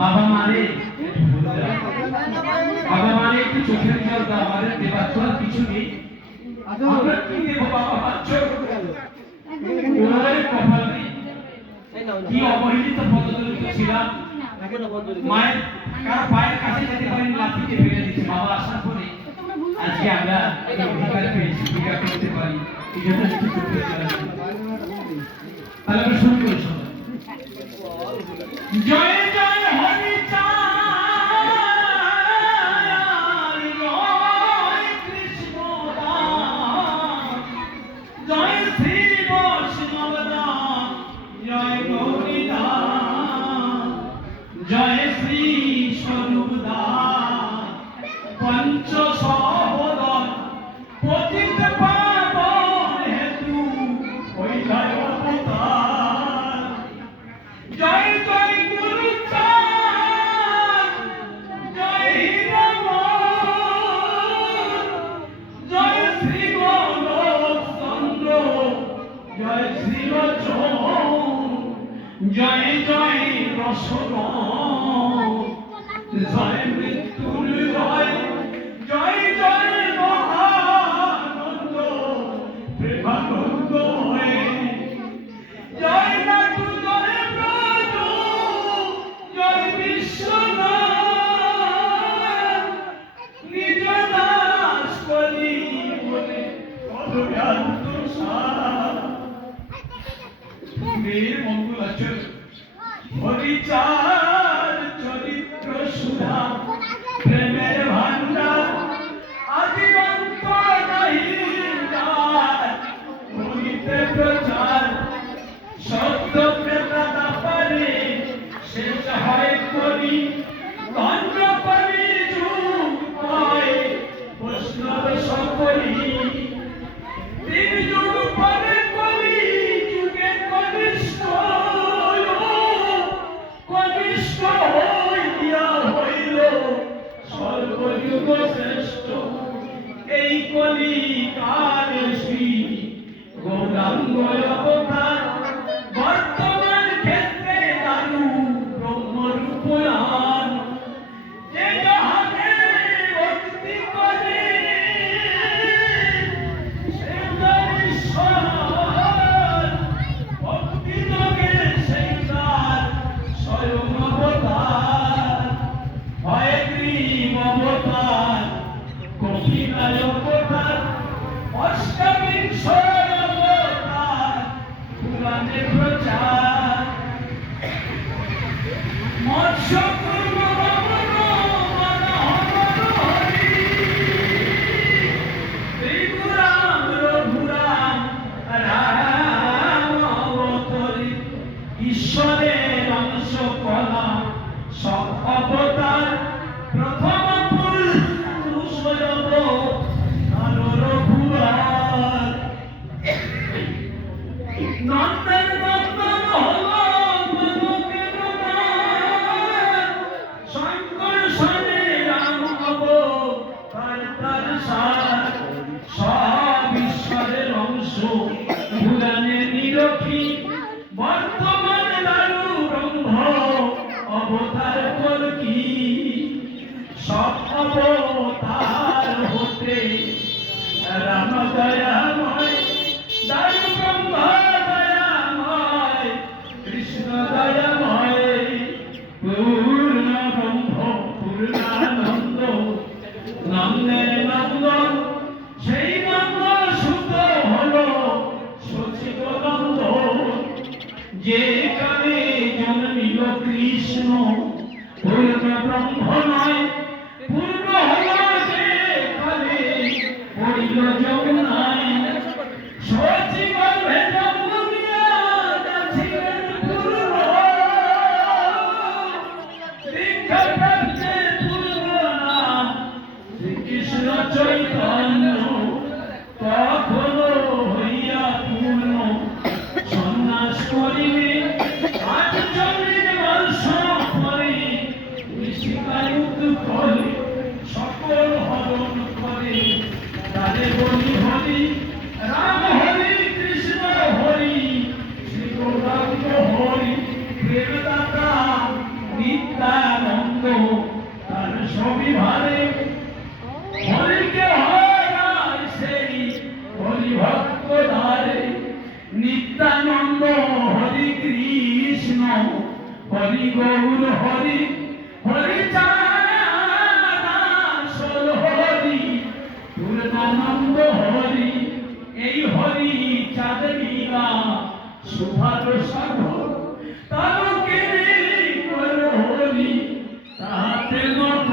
বাবা মারে একটু চোখের জল দাও, আমাদের দেবার তো আর কিছু নেই। আমরা কি দেবো বাবা, বাচ্চ ওরে কপাল নেই। কি অবহেলিত পদদলিত ছিলাম, মায়ের কারো পায়ের কাছে যেতে পারিনি, লাঠিতে ফেলে দিচ্ছে। বাবা আসার পরে আজকে আমরা ভিকার পেয়েছি, ভিকার করতে পারি, এই জন্য একটু চোখের জল। তাহলে আমরা শুরু করি সবাই। জয় জয় হরি চাঁদ, জয় কৃষ্ণ দাস, জয় শ্রী বৈষ্ণব দাস, জয় গৌরী দাস, জয় শ্রী স্বরূপ দাস, পঞ্চ সহোদর পতিত পাবন হেতু হইলাই অবতার। জয় জয় গুরু চাঁদ, জয় হীরামন, জয় শ্রী গোলক চন্দ্র, জয় শ্রী লোচন, জয় জয় রসগণ, জয় মৃত্যুঞ্জয়, জয় জয় মহানন্দ প্রেমানন্দ হয়ে, জয় নাটু, জয় ব্রজ, জয় বিশ্বনাথ, নিজ দাস করি বলে অদ্বৈত সার। বীর মঙ্গলাচল হরিচাঁদ চরিত্র সুধা, প্রেমের ভান্ডার আদিবন্ত নাহি যার, করিতে প্রচার সত্য প্রেতা পারে শেষ হয় করি, ধন্য করি যুগ পায় বৈষ্ণব সকলি। তিন যুগ পরে কলি যুগে কনিষ্ঠ, কনিষ্ঠ হইয়া হইল সর্বযুগ শ্রেষ্ঠ। এই কলি কালে শ্রী গৌরাঙ্গ অবতার, বর্তমান ক্ষেত্রে দারু ব্রহ্মরূপয়ান। যে যাহাকে ভক্তি করে সে তার ঈশ্বর, ভক্তি যোগে সেই তার স্বয়ং অবতার। হয় গ্রীব অবতার, কপিলায় অবতার, অষ্টাবিংশ অবতার পুরাণে প্রচার। মৎস্য পূর্ব ত্রিপুরাম রঘুরাম রাম অবতরিত, ঈশ্বরের অংশ কলা সব অবতার। প্রথম পুরুষ অবতার রঘুরাম, নন্দন নন্দন হলো মানবের দান, শঙ্কর শনি রাম অবতার তার সার। সব ঈশ্বরের অংশ পুরাণে নিরখি, বর্তমান লালু ব্রহ্ম অবতার কল্কি। সব অবতার হতে রাম দয়াময়, দারু ব্রহ্ম দয়াময়, কৃষ্ণ দয়াময়, পূর্ণ ব্রহ্ম পূর্ণানন্দ, নন্দের নন্দন। সেই নন্দ সুত হলো সচিব নন্দন। যে কালে জন্মিল কৃষ্ণ পূর্ণ ব্রহ্ম নয়, পূর্ণ হলো যে কালে পড়িল যমুনায়। সচি গর্ভে জন্ম নিয়া যাচ্ছিলেন পূর্ণ, দীক্ষা প্রাপ্তে পূর্ণ নাম শ্রীকৃষ্ণ চৈতন্য। তখনো হইয়া পূর্ণ সন্ন্যাস করিবে, 48 বর্ষ পরে ঋষিকায়ুক্ত মাতা নিত্যানন্দ তার সবই ভারে হরিকে হারায় সেই হরি ভক্ত ধারে নিত্যানন্দ হরি কৃষ্ণ হরি গৌর হরি হরি চাঁদ হরি পূর্ণানন্দ হরি এই হরি চাঁদ লীলা সুভার সাগর তারকে হরি তাতে নব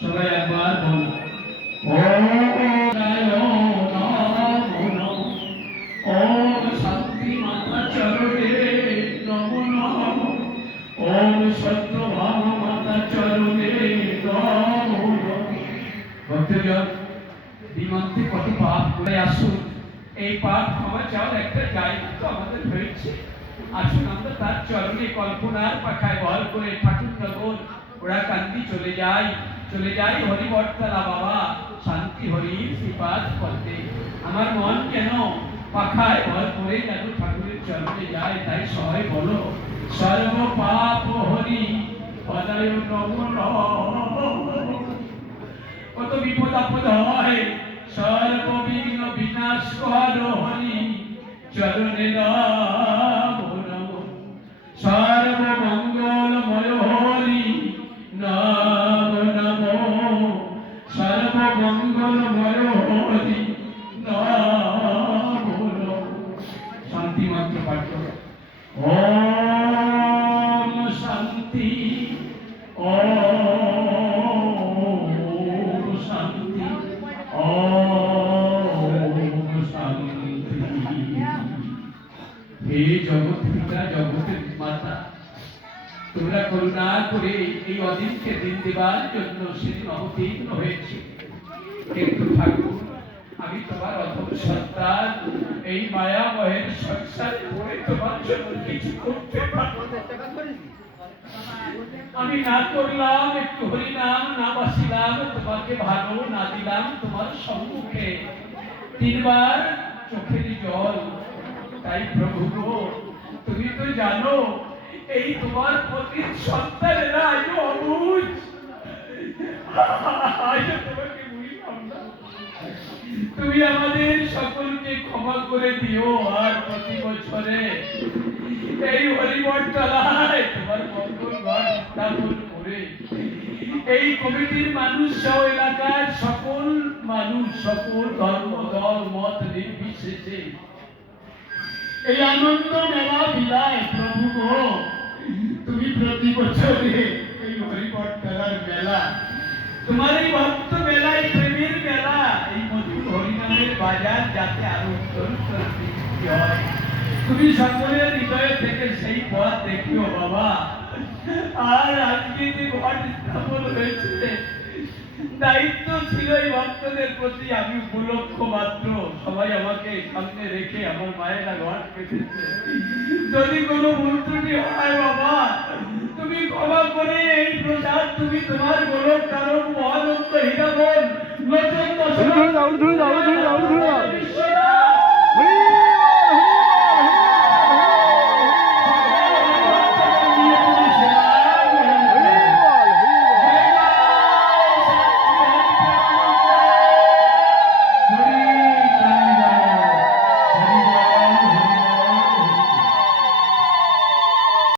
সবাই একবার বল ওম শান্তি মাতা চরণে নমো নমঃ ওম সত্যভাম মাতা চরণে নমো নমঃ ভক্তজন বিমন্ত্রে কত পাপ করে আসুন এই পাপ ক্ষমা চাওয়ার একটা জায়গা তো আমাদের হয়েছে আসুন আমরা তার চরণে কল্পনার পাখায় বল করে ঠাকুরনগর ওড়াকান্দি চলে যাই হরিবরতলা বাবা শান্তি হরির শ্রীপাদ পদ্মে আমার মন কেন পাখায় বল করে যেন ঠাকুরের চরণে যায় তাই সবাই বলো সর্ব পাপ হরি পদায় নমঃ কত বিপদ আপদ হয় সর্ববিঘ্ন বিনাশ কর হরি চরণে নমো নমঃ সর্বমঙ্গলময় হরি নমো নমঃ সর্বমঙ্গলময় হরি নমো নমঃ শান্তি মন্ত্র পাঠ করো ওম শান্তি ওম শান্তি ওম শান্তি হে জগৎ পিতা জগতের মাতা তোমরা করুণা করে এই অদিনকে দিন দেবার জন্য সেদিন অবতীর্ণ হয়েছে কিন্তু ঠাকুর আমি তোমার অধম সন্তান এই মায়াময়ের সংসারে পড়ে তোমার জন্য কিছু করতে পারবো আমি না করলাম একটু হরিনাম না বাসিলাম তোমাকে ভালো না দিলাম তোমার সম্মুখে তিনবার চোখের জল তাই প্রভু গো তুমি তো জানো এই তোমার পতির সন্তানেরা আজ অবুঝ আজ তোমাকে বুঝলাম না তুমি আমাদের সকলকে ক্ষমা করে দিও আর প্রতি বছরে এই হরিবরতলায় তোমার মঙ্গল ঘট স্থাপন করে এই কমিটির মানুষ সহ এলাকার সকল মানুষ সকল ধর্ম দল মত নির্বিশেষে এই আনন্দ মেলা বিলায় প্রভু গো তুমি প্রতি বছরে এই হরিবরতলার মেলা তোমার এই ভক্ত মেলা এই প্রেমের মেলা এই মধুর হরিনামের বাজার যাতে আরো উত্তর বৃদ্ধি হয় তুমি সকলের হৃদয়ে থেকে সেই পথ দেখিও বাবা আর আজকে যে ঘট স্থাপন হয়েছে দায়িত্ব ছিল এই ভক্তদের প্রতি আমি উপলক্ষ মাত্র সবাই আমাকে সামনে রেখে আমার মায়েরা ঘট পেতেছে যদি কোনো ভুল ত্রুটি হয় বাবা তুমি ক্ষমা করে এই প্রসাদ তুমি তোমার গোলক কারণ মহানন্দ হীরামন লোচন